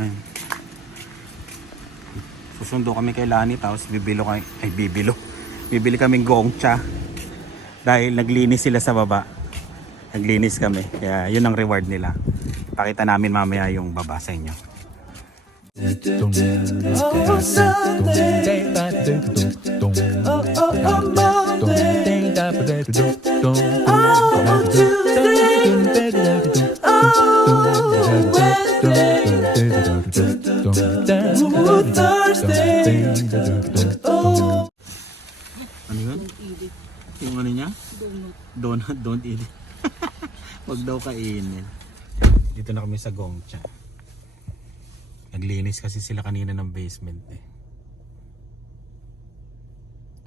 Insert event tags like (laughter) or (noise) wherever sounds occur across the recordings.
Ayan. Susundo kami kay Lani tapos bibilo kami, ay bibilo. Bibili kaming gongcha. Dahil naglinis sila sa baba. Naglinis kami. Kaya yun ang reward nila. Pakita namin mamaya yung baba sa inyo. Oh. Oh, oh, oh, Tuesday. Ano yun? Yung ano niya? Donut. Don't eat it. (laughs) Huwag daw kainin. Dito na kami sa Gongcha. Naglinis kasi sila kanina ng basement eh.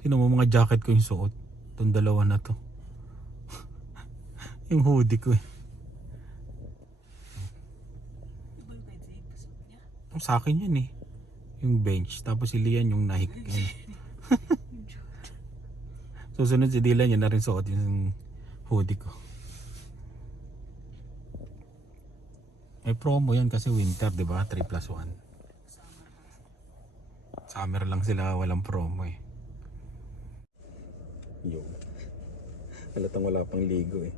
Tingnan mo mga jacket ko yung suot. Itong dalawa na to. (laughs) yung hoodie ko eh. Ang sa akin yun eh. Yung bench. Tapos si Lian yung nahik. Ano. (laughs) Susunod si Dylan yun na rin suot yung hoodie ko. May promo yan kasi winter, di ba? 3 plus 1. Summer lang sila, walang promo eh. Yung. Halatang wala pang ligo eh.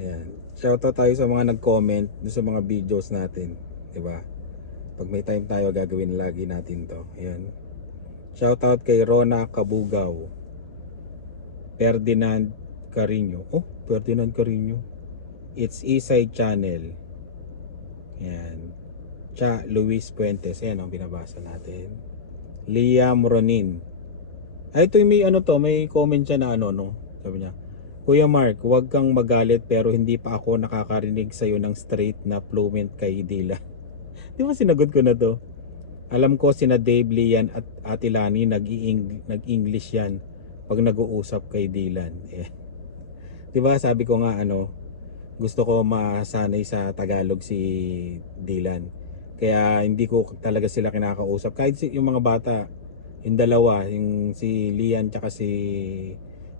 Ayan. Shoutout tayo sa mga nag-comment sa mga videos natin. Di ba? Pag may time tayo, gagawin lagi natin to. Ayan. Shoutout kay Rona Kabugaw. Ferdinand Carino. Oh, Ferdinand Carino. It's Eastside Channel. Yan. Cha Luis Puentes. Ayan ang binabasa natin. Liam Ronin. Ay, ito may ano to, may comment siya na ano, no? Sabi niya, Kuya Mark, huwag kang magalit pero hindi pa ako nakakarinig sa'yo ng straight na fluent kay Dila. Di ba sinagot ko na to? Alam ko sina Dave Lian at Ate Lani nag-English yan pag nag-uusap kay Dylan. Eh. 'Di ba sabi ko nga ano, gusto ko masanay sa Tagalog si Dylan. Kaya hindi ko talaga sila kinakausap. Kahit yung mga bata, yung dalawa, yung si Lian tsaka si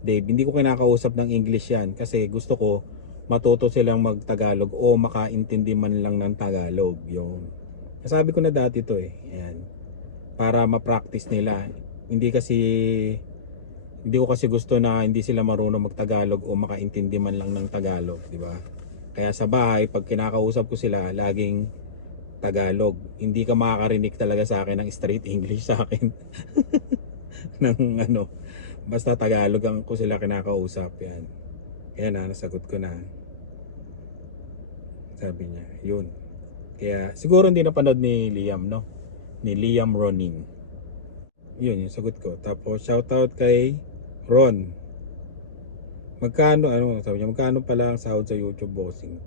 Dave, hindi ko kinakausap ng English yan kasi gusto ko matuto silang mag-Tagalog o makaintindi man lang ng Tagalog. Yung Nasabi ko na dati to eh. Ayan. Para ma-practice nila. Hindi kasi hindi ko kasi gusto na hindi sila marunong magtagalog o makaintindi man lang ng Tagalog, di ba? Kaya sa bahay, pag kinakausap ko sila, laging Tagalog. Hindi ka makakarinig talaga sa akin ng straight English sa akin. (laughs) ng ano, basta Tagalog ang ko sila kinakausap. Yan. Yan na, nasagot ko na. Sabi niya, yun. Kaya siguro hindi napanood ni Liam, no? Ni Liam Ronin. Yun, yung sagot ko. Tapos shoutout kay Ron. Magkano, ano, sabi niya, magkano pala ang sahod sa YouTube bossing?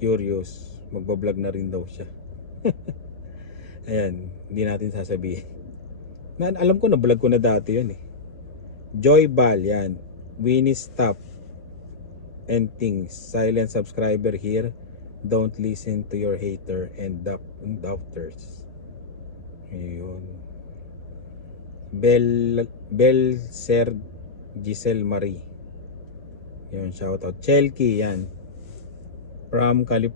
Curious. Magbablog na rin daw siya. (laughs) Ayan, hindi natin sasabihin. Na, alam ko na, vlog ko na dati yun eh. Joy Bal, yan. Winnie Stop and Things. Silent subscriber here. Don't listen to your hater and doubters. Ayun. Bel Bel Ser Giselle Marie. Yun, shoutout. Chelky, yan. From Calip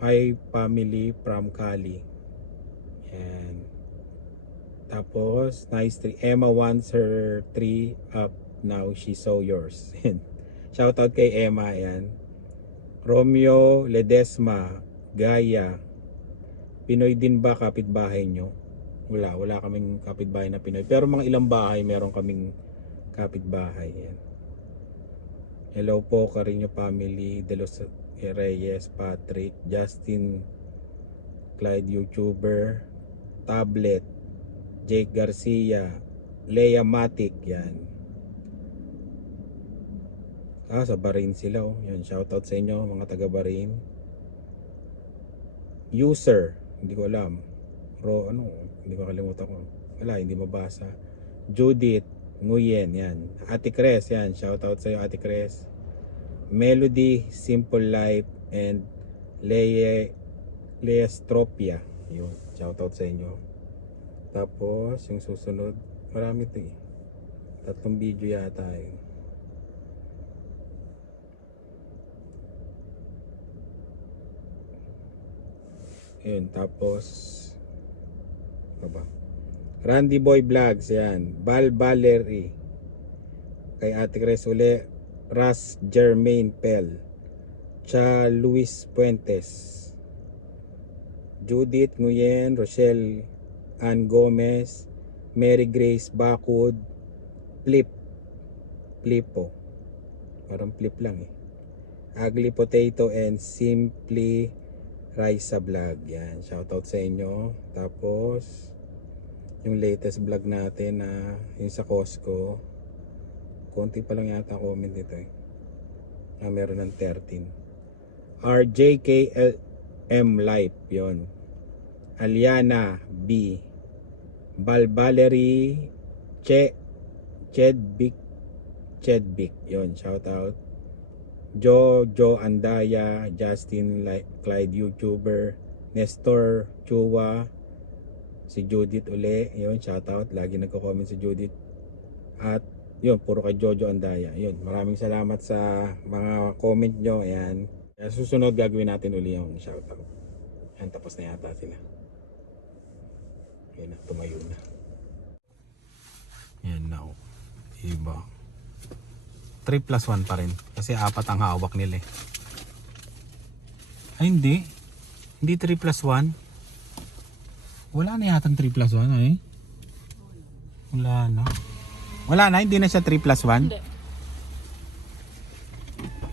Hi family from Cali. Yan. Tapos, nice tree. Emma wants her tree up now. She saw yours. (laughs) Shoutout kay Emma, yan. Romeo Ledesma, Gaya. Pinoy din ba kapitbahay nyo? Wala, wala kaming kapitbahay na Pinoy. Pero mga ilang bahay, meron kaming kapitbahay. Yan. Hello po, Carino family, De Los Reyes, Patrick, Justin, Clyde YouTuber, Tablet, Jake Garcia, Leia Matic, yan. Ah, sa Barin sila oh. Yan, shoutout sa inyo mga taga Barin. User, hindi ko alam. Ro, ano, hindi ko kalimutan ko. Wala, hindi mabasa. Judith Nguyen, yan. Ate Cres, yan. Shoutout sa iyo, Ate Cres. Melody, Simple Life, and Lea, Leastropia. Yun, shoutout sa inyo. Tapos, yung susunod, marami ito eh. Tatlong video yata eh. Yun, tapos ano ba? Randy Boy Vlogs, yan. Bal Valerie. Kay Ate Cres uli. Ras Jermaine Pell. Cha Luis Puentes. Judith Nguyen, Rochelle Ann Gomez, Mary Grace Bakud, Flip. Flipo. Parang flip lang eh. Ugly Potato and Simply Raisa Vlog. Yan, shoutout sa inyo. Tapos, yung latest vlog natin na yung sa Costco. Konti pa lang yata comment dito eh. Na meron ng 13. RJKLM Life, yon. Aliana B. Bal Valerie Che Chedbik Chedbik, yon, shoutout. Jojo Andaya, Justin Clyde YouTuber, Nestor Chua, si Judith uli, yun, shoutout, lagi nagko-comment si Judith. At yun, puro kay Jojo Andaya. Yun, maraming salamat sa mga comment nyo. Ayan. Susunod gagawin natin uli yung shoutout. Ayan, tapos na yata sila. Ayan na, tumayo na. Ayan na, oh. Iba. 3 plus 1 pa rin. Kasi apat ang hawak nila eh. Ay, hindi. Hindi 3 plus 1. Wala na yata 3 plus 1 eh. Wala na. Wala na, hindi na siya 3 plus 1. Hindi.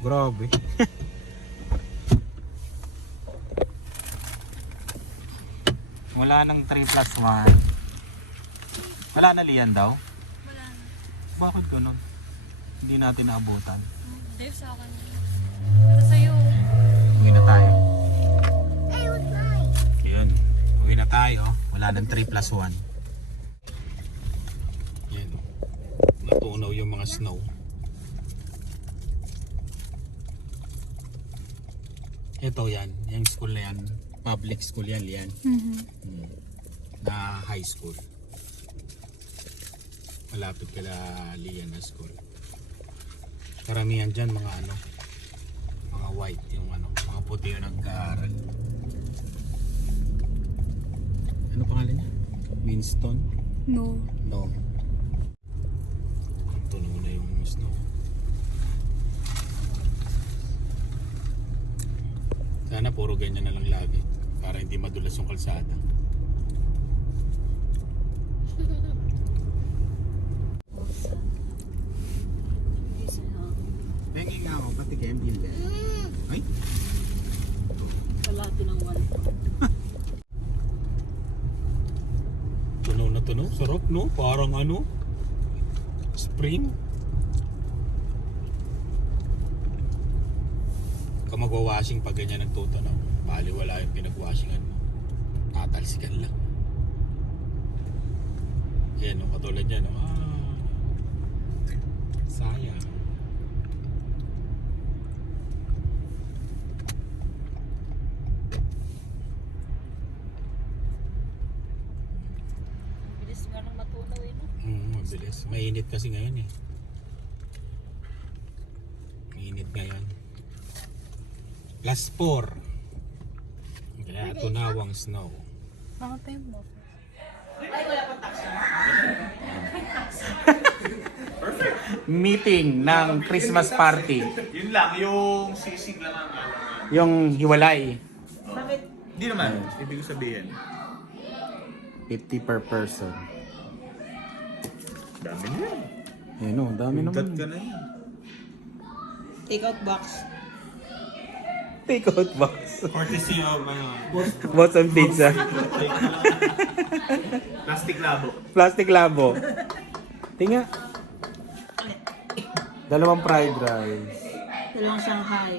Grabe. (laughs) Wala nang 3 plus 1. Wala na liyan daw? Wala na. Bakit ganun? Hindi natin naabutan. Dave sa akin. Pero sa'yo. Uwi na tayo. Yun. Uwi na tayo. Wala nang 3 plus 1. Yan. Natunaw yung mga snow. Ito yan. Yung school na yan. Public school yan. Yan. Mm-hmm. Hmm. Na high school. Malapit kala Lian na school. Karamihan dyan mga ano. Mga white yung ano. Mga puti yung nag-aaral. Ano pangalan niya? Winston? No. No. Tunog na yung snow. Sana puro ganyan na lang lagi. Para hindi madulas yung kalsada. Bengi nga ako, pati kayo bilde. Ay, Kalati ng one. (laughs) tunaw na tunaw. Sarap no? Parang ano? Spring? Ka magwa-washing pag ganyan nagtutunaw. Bali wala yung pinag-washingan mo. Tatalsikan lang. Yan, no, katulad yan. No? Ah, sayang. Bilis nga nang matunaw eh, no? Mm, mabilis. Mainit kasi ngayon eh. Mainit ngayon. Plus 4. Kaya tunawang snow. Nakatayin mo. Meeting ng Christmas party. Yun lang, yung sisig lang ang ano. Yung hiwalay. Hindi naman, ibig sabihin. 50 per person. Dami na yan. Ayun o, dami Cut naman. ka na yan. Take out box. Take out box. Courtesy of ano, Boss and pizza. plastic labo. Plastic labo. Tinga. Dalawang fried rice. Dalawang Shanghai.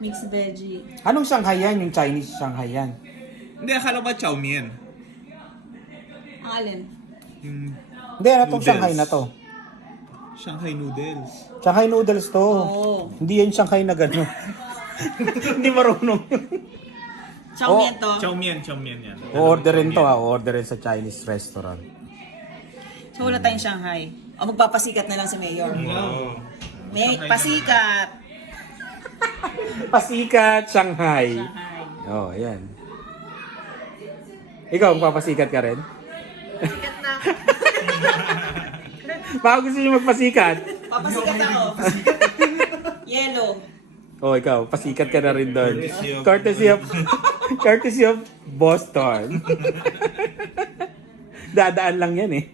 Mixed veggie. Anong Shanghai yan? Yung Chinese Shanghai yan. Hindi, akala ba chow mein? Ang alin? Yung Hindi, ano tong Noodles. Shanghai na to? Shanghai noodles. Shanghai noodles to. Oo. Hindi yan Shanghai na gano'n. (laughs) Hindi marunong. Chow Oh. mein to. Chow mein, chow mein yan. O-orderin to ha. O-orderin sa Chinese restaurant. So wala tayong Shanghai. O magpapasikat na lang si Mayor. Oo. May Shanghai pasikat. (laughs) Pasikat, Shanghai. Shanghai. Oh, yan. Ikaw, magpapasikat ka rin? Sikat na. Baka gusto niyo magpasikat? Papasikat ako. Yellow. Oh, ikaw, pasikat ka na rin doon. Courtesy of, courtesy of Boston. Dadaan lang yan eh.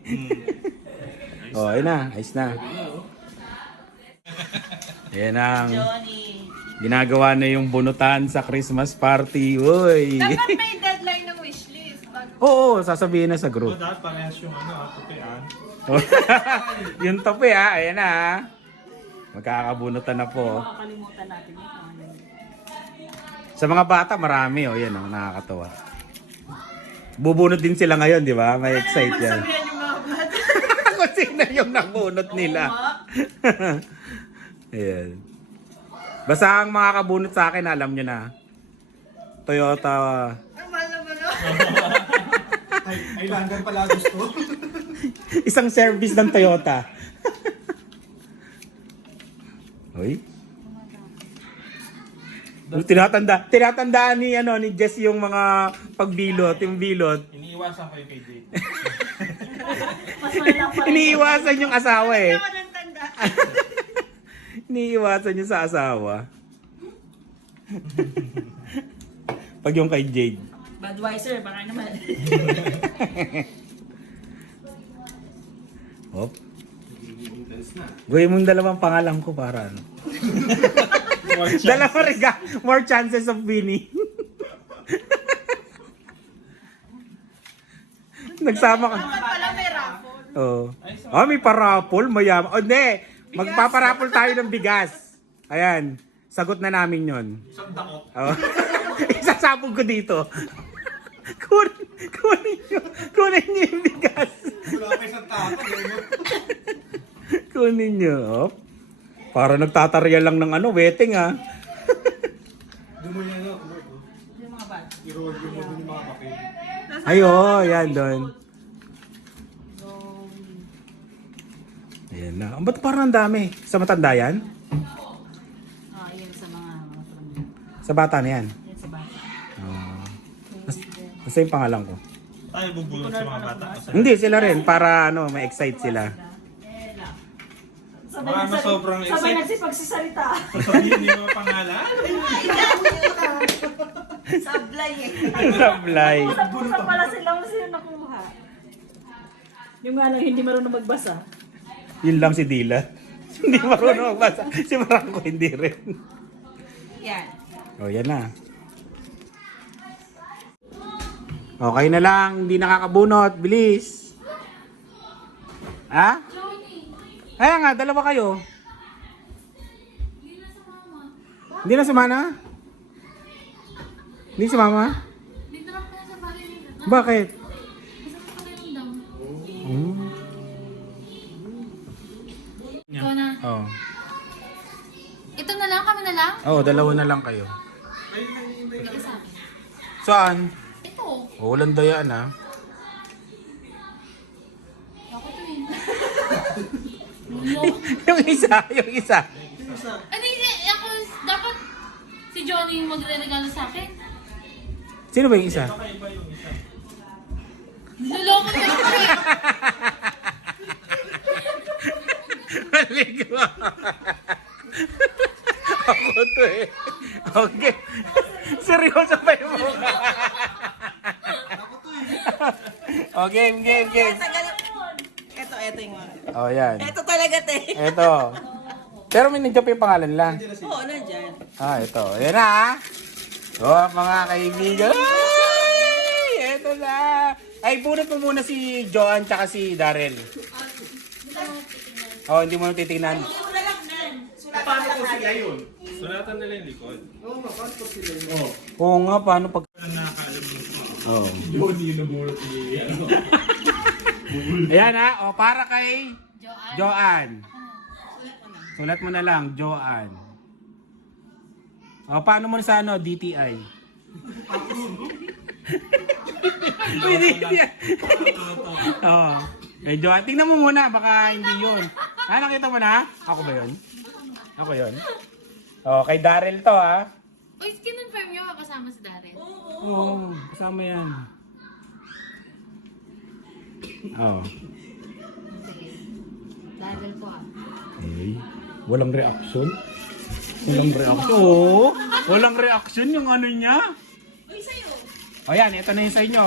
oh, ayun na. Ayos na. Yan ang Johnny. ginagawa na yung bunutan sa Christmas party. Uy! Dapat may Oo, sasabihin na sa group. dapat parehas yung ano, ah, tupian. (laughs) yung tope ha, ayan na ha. Magkakabunutan na po. makakalimutan natin yung pangalan. Sa mga bata, marami oh, yan oh, nakakatawa. Bubunot din sila ngayon, di ba? May excite yan. Sabihan yung mga bata. (laughs) Kung sino yung nabunot nila. (laughs) Ayan. Basta ang mga kabunot sa akin, alam nyo na. Toyota. Ang mahal naman no? Ay, ay langgan pala gusto. (laughs) Isang service ng Toyota. (laughs) Hoy. Tinatanda, tinatandaan ni ano ni Jess yung mga pagbilot, yung bilot. Iniiwasan ko yung kay Jade. (laughs) Mas malala pa rin. Iniiwasan yung asawa eh. Naman ang tanda. Iniiwasan niya sa asawa. Pag yung kay Jade. Budweiser, baka naman. (laughs) Hop. Gawin mong dalawang pangalan ko para ano. (laughs) Dalawa rega. More chances of winning. (laughs) Nagsama ka. Dapat pala may raffle. Oh. Ah, may parapol, mayam. Oh, hindi. Magpaparapol tayo ng bigas. Ayan. Sagot na namin yon. Isang dakot. Oh. Isasabog ko dito. Kunin, kunin nyo. Kunin nyo yung bigas. Wala pa isang tapo. Kunin nyo. Oh. Para nagtatarya lang ng ano, wedding ah. Doon mo yan, no? Yung mga bata. I-roll mo doon yung mga papel. Ay, oh, yan doon. Ayan na. Ba't parang ang dami? Sa matanda yan? Ah, yan sa mga. Sa bata na yan? Basta yung pangalan ko. Tayo bubulong sa mga bata. Hindi, sila rin. Para ano, ma-excite sila. Baka na sobrang Sabay excited. nagsipagsasalita. Sasabihin niyo yung pangalan. Sablay eh. Sablay. Usap-usap pala sila kung sino nakuha. Yung nga lang hindi marunong magbasa. Yun lang si Dila. hindi marunong magbasa. Si Marangko hindi rin. Yan. Oh, yan na. Okay na lang. Hindi nakakabunot. Bilis. Ha? Kaya nga, dalawa kayo. Hindi na sumana? Hindi si mama? Dito lang pala sa bahay nila. Bakit? Hmm. Ikaw na. Oh. Ito na lang, kami na lang. oh, dalawa na lang kayo. Saan? Oh, walang dayaan ah. Ako to eh. (laughs) Yung isa, yung isa. Hindi, hindi. Ako, dapat si Johnny yung magre-regalo sa akin. Sino ba yung isa? Niloloko niya ako eh. (laughs) Mali ko. (laughs) Ako to eh. Okay. Seryoso ba yung mukha? Oh, game, game, game. Ito, ito yung mga. Oh, yan. Ito talaga, te. Ito. Pero may nandiyan pa yung pangalan nila. Oo, nandyan. Ah, ito. Ayan na ah. Oh, mga kaibigan. Ay! Ito na. Ay, bunot mo muna si Joan tsaka si Darrell. Oh, hindi mo na titingnan. Paano ko sila yun? Sulatan nila yung likod. Oo nga, paano pag... Mo. Oh. Yun yung ni ano. (laughs) Ayan ha, o para kay Joanne. Joan. Sulat mo na lang, Joan. O paano mo sa ano, DTI? Uy, DTI. Oo. Kay Joan, tingnan mo muna, baka hindi yun. Ah, nakita mo na? Ako ba yun? Ako yun? O, kay Daryl to ha. Uy, kinonfirm niyo kasama si Darren. Oo, kasama yan. Oh. Sige. Level ko ah. Ay, walang reaction. Walang reaction. Oo, walang reaction yung ano niya. Uy, sa'yo. O yan, ito na yung sa inyo.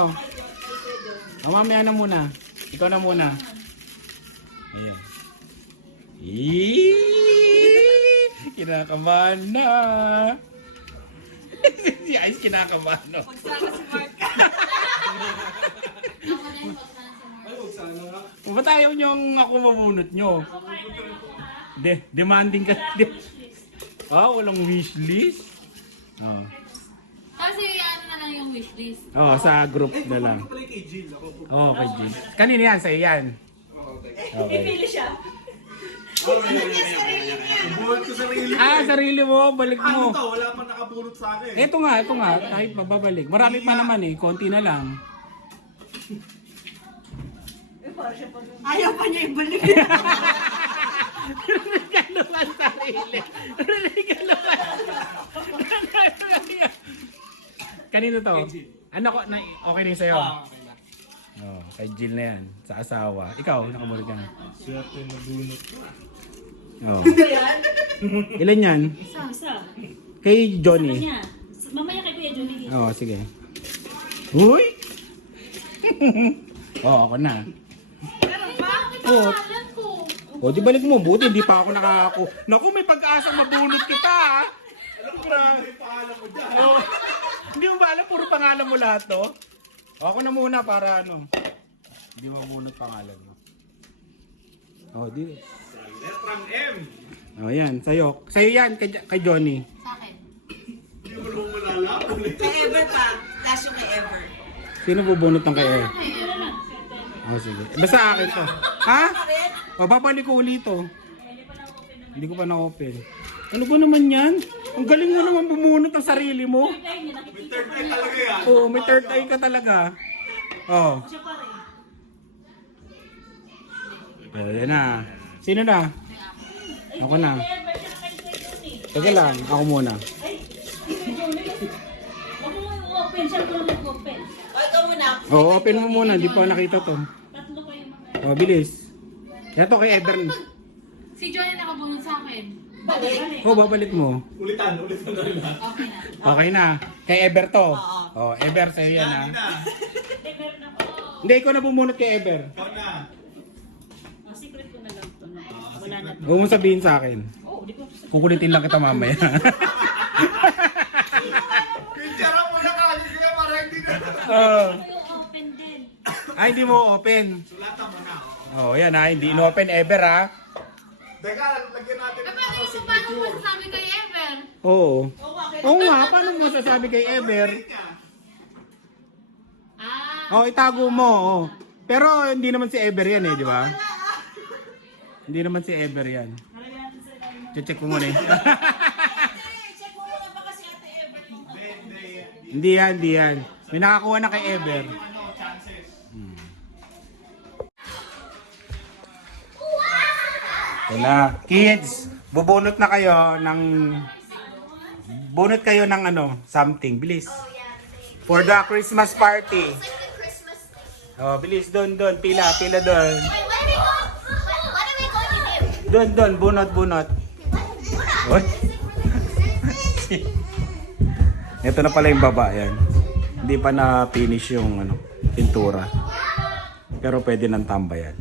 O mamaya na muna. Ikaw na muna. Ayan. Eeeeee! Kinakabahan na. Si Ice kinakabahan no. Ako din, huwag sana si Mark. Ba't ayaw niyong ako mabunot nyo? De, demanding ka. De. Ah, walang wish list? Oh. Kasi ano na lang yung wishlist. oh, sa group na lang. Oo, oh, kay Jill. Kanina yan, sa'yo yan. Okay. Pili siya. Buhat ko sarili. Ah, sarili mo, balik mo. Ano to? Wala pa nakabulot sa akin. Ito nga, ito nga, kahit mababalik. Marami pa naman eh, konti na lang. Ayaw pa niya ibalik. Regalo ka sarili. Regalo ka. Kanino to? Ano ko, na, okay rin sa'yo? Oh, kay Jill na yan, sa asawa. Ikaw, nakamuli ka na. Swerte na bunot. Oh. (laughs) Ilan yan? Isa. Isa. Kay Johnny. Kanya. Mamaya kay Kuya Johnny. Oo, oh, sige. Uy! (laughs) Oo, oh, ako na. Bakit Oo. ang pangalan ko? O, di balik mo. Buti, hindi pa ako nakako. Naku, may pag-asang mabunot kita, ha? Grabe. Oo. Hindi mo ba alam, puro pangalan mo lahat, to? O, ako na muna para ano. Hindi mo bunot pangalan mo. O, di. Letrang M. O, yan. Sa'yo. Sa'yo yan, kay, kay Johnny. Sa akin. Hindi mo naman malalaman. Kay Ever pa. Last yung kay Ever. Sino bubunot ng kay Ano Er? kayo? O, sige. Basta akin to. Ha? O, babalik ko ulit to. Hindi ko pa na-open. Ano ba naman yan? Ang galing mo naman bumunot ng sarili mo. Nakikita Third eye talaga yan. Oo, may third eye ka talaga. Oh. rin. Oh, yan na. Sino na? Ako na. Ever. Teka lang, ako muna. Ay, Kuya Johnny. Huwag mo i-open. Siya ko lang mag-open. O, ikaw muna. Oh, open mo muna, di pa nakita to. Tatlo kayo mga. Oh, bilis. Yan to kay Ever. Si Johnny nakabunod sa akin. Balik. Oh, babalik mo. Ulitan, ulitan na rin ha. Okay na. Okay na. Kay Ever to. Oh, Ever sa'yo yan ha. Na. Hindi, meron ako. Hindi, ikaw na bumunot kay Ever. Ikaw na. Oh, secret ko na lang to. no? Wala na to. Huwag mo sabihin sa akin. Oh, di ko. Kukulitin lang kita mamaya. Picture mo na kagad kaya para hindi na. open din. Ay, hindi mo open. Sulatan mo na. Oh, yan ha. Hindi in-open Ever ha. Teka, lagyan natin Eh, ng paano mga yung paano mo masasabi kay Ever? Oo. Oo nga, paano mo masasabi kay Ever? Ah, Oh, itago mo. Oh. Pero hindi naman si Ever yan eh, di ba? Hindi naman si Ever yan. Check ko muna eh. (laughs) Hindi yan, hindi yan. May nakakuha na kay Ever. Hmm. Wala. Kids, bubunot na kayo ng... Bunot kayo ng ano, something. Bilis. For the Christmas party. Oh, bilis. Doon, doon. Pila, pila doon. Doon, doon. Bunot, bunot. Oy. (laughs) Ito na pala yung baba, yan. Hindi pa na-finish yung ano, pintura. Pero pwede nang tambayan.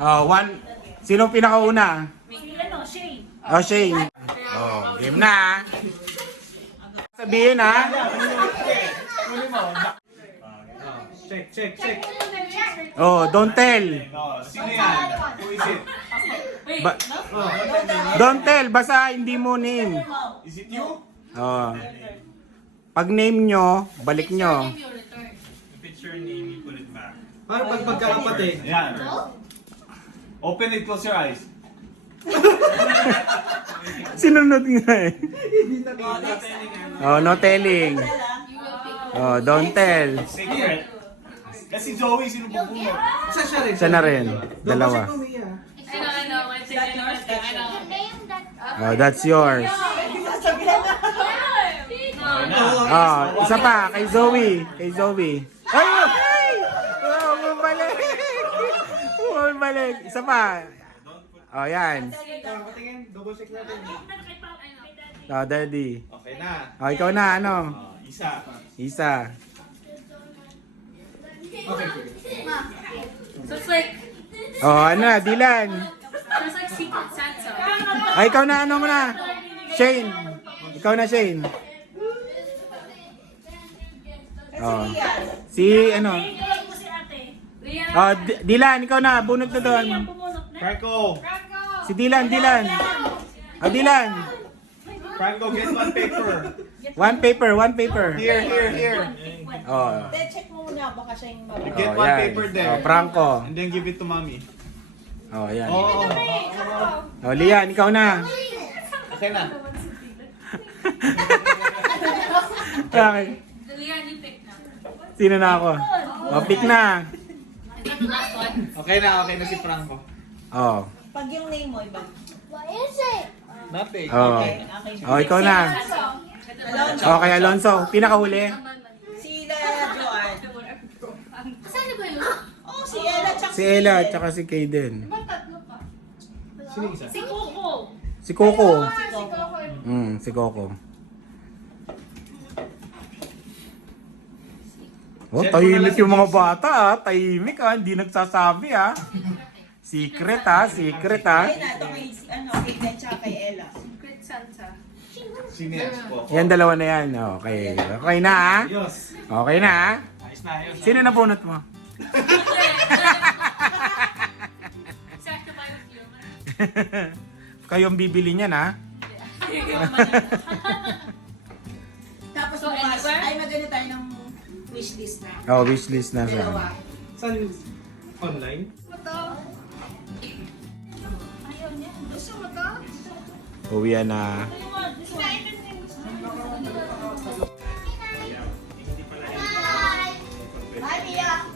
Oh, one. Sino pinakauna? Si ano, Shane. Oh, Shane. Oh, game na. Sabihin ha. Check, check, check. Oh, don't tell. Oh, sino yan? Who is it? Ba- don't tell, basta hindi mo name. Is it you? Oh. Pag name nyo, balik nyo. your name, you put it back. Parang pag magkakapatid. Ayan. Open it, close your eyes. (laughs) Sinunod nga eh. Oh, no telling. You will pick. Oh, don't tell. Secret. Kasi Joey, sino bubunot? Isa siya rin. Siya na rin. Dalawa. Oh, that's yours. Oh, isa pa. Kay Zoe. Kay Zoe. Ay! balik. Isa pa. Oh, yan. Oh, daddy. Okay na. Oh, ikaw na, ano? Oh, isa. Isa. Okay, sige. So it's like, Oh, ano na, Dylan. so it's like Secret Santa. Ay, ikaw na, ano mo na? Shane. Ikaw na, Shane. Oh. Si, ano? Oh, D- Dylan, ikaw na. Bunot na doon. Franco! Si Dylan, Dylan. Oh, Dylan. Franco, get one paper. One paper, one paper. Here, here, here. Oh. Then check mo muna, baka siya yung mababa. Get Oh, one yan. paper there. Oh, Franco. And then give it to mommy. Oh, yan. Oo. Oh, Oh, Lian, ikaw na. Okay na. Okay. Leah, you pick na. Sino na ako? Oh, pick na. Is? Okay na, okay na si Franco. Oh. Pag yung name mo, iba. Nothing. Oh. Okay, okay. Oh, ikaw na. Alonso. Okay, Alonso. Pinakahuli. Si La Joanne. Saan ba yun? Oh, si Ella tsaka Si Ella at saka si Kaden. Sino isa? Si Coco. Si Coco. Si Coco. Hmm, si Coco. Oh, tahimik yung mga bata ah. Tahimik ah. Hindi nagsasabi ah. Secret ah. Secret ah. Ayun na, ito kay, ano, kay tsaka kay Ella. Secret Santa. Sino yan? Dalawa na yan. Okay. Okay na ah. Ayos. Okay na ah. Ayos na, ayos. Sino na bunot mo? (laughs) Kayong bibili niyan ah. (laughs) Tapos So, bukas, anywhere? ay magano tayo ng wishlist na. Oh, wishlist na Dalawa. sa. Saan? Online? Uwian na. Bye, Mia.